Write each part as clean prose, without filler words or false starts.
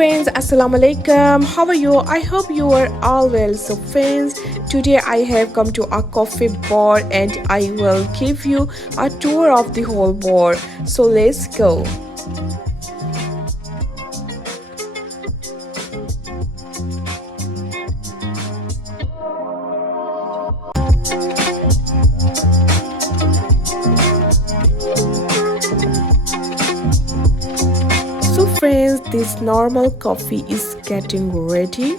friends, assalamu alaikum. How are you? I hope you are all well. So friends, today I have come to a coffee bar and I will give you a tour of the whole bar. So let's go. So friends, this normal coffee is getting ready.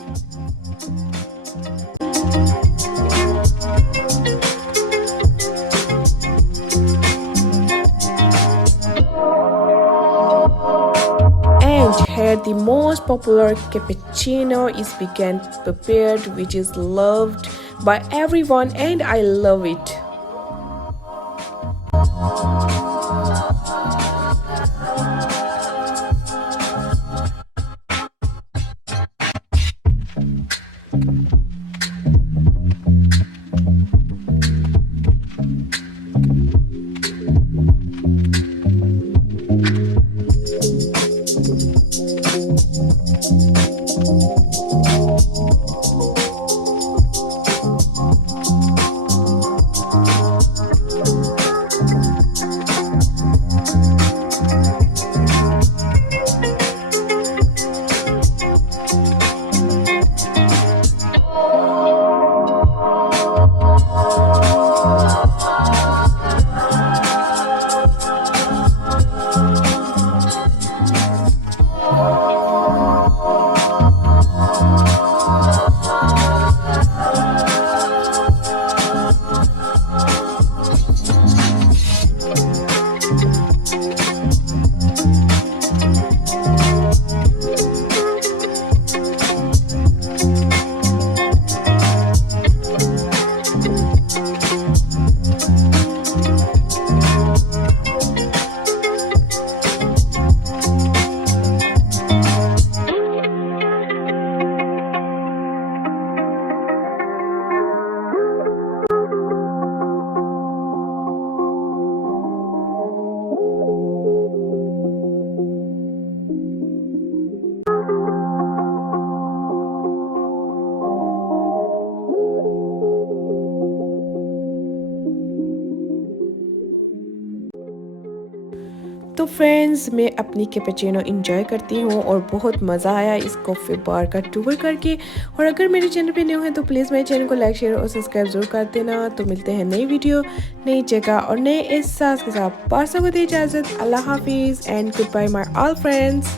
And here the most popular cappuccino is being prepared, which is loved by everyone and I love it. तो friends, मैं अपनी cappuccino enjoy करती हूँ और बहुत मज़ा आया इस कॉफ़ी बार का टूर करके। और अगर मेरे चैनल पे न्यू है तो प्लीज़ मेरे चैनल को लाइक शेयर और सब्सक्राइब जरूर कर देना। तो मिलते हैं नई वीडियो, नई जगह और नए एहसास के साथ। पास को दी इजाज़त। अल्लाह हाफिज़ and good bye my all friends.